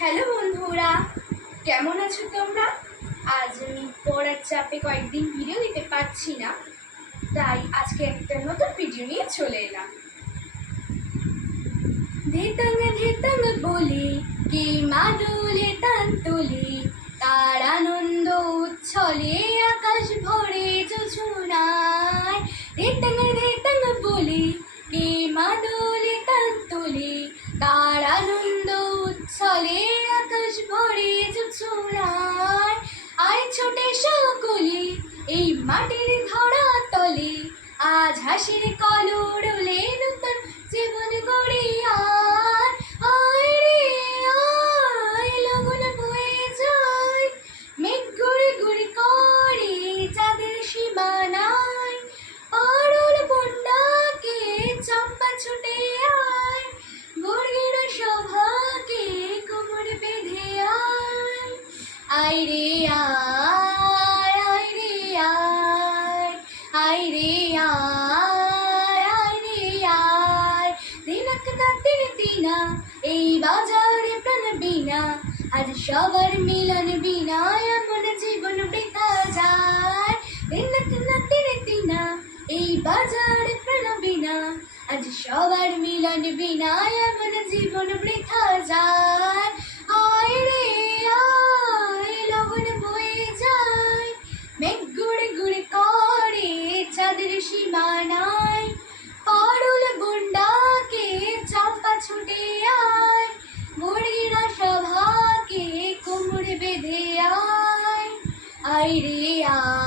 Hello বন্ধুরা, কেমন আছো তোমরা? আজ আমি পড়ার চাপে কয়েকদিন ভিডিও দিতে পারছি না, তাই আজকে একটা নতুন ভিডিও নিয়ে চলে এলাম। ধেতাং ধেতাং বলে কে মাদুলে তান তোলে, তার আনন্দ উচ্ছলে আকাশ ভরে যোছনায়। ধেতাং ধেতাং বলে কে মাদুলে তান তোলে, তার আনন্দ উচ্ছলে আকাশ ভরে যোছনায়। আয় ছোটে সকলে এই মাটির ধরা তলে, আজ হাসির কলরলে নতুন জীবন গড়ে আয়। আয় রে আয়, লগন বয়ে যায়, মেঘ গুড়ি গুড়ি করে চাঁদের সীমানায়। অরুণ বন্যাকে চম্পা ছুটে আয়, বর্গির সভাকে কোমর বেঁধে আয়। আয় রে আয়, আয় রে আয়, আয় রে আয়, আয় রে আয়। দিনাক নাতির দিনা এই বাজারে প্রাণ বিনা, আজ সবার মিলন বিনা এমন জীবন বৃথা যায়। দিনাক নাতির দিনা এই বাজারে প্রাণ বিনা, আজ সবার মিলন বিনা এমন জীবন বৃথা যায়। আয় রে আয়, লগন বয়ে যায়, মেঘ গুড়ি গুড়ি করে চাঁদের সীমানায়। পারুল বন্ডাকে চাপা ছুটে আয়, বর্গিরা সভাকে কোমর বেঁধে আয়। আয় রে আয়।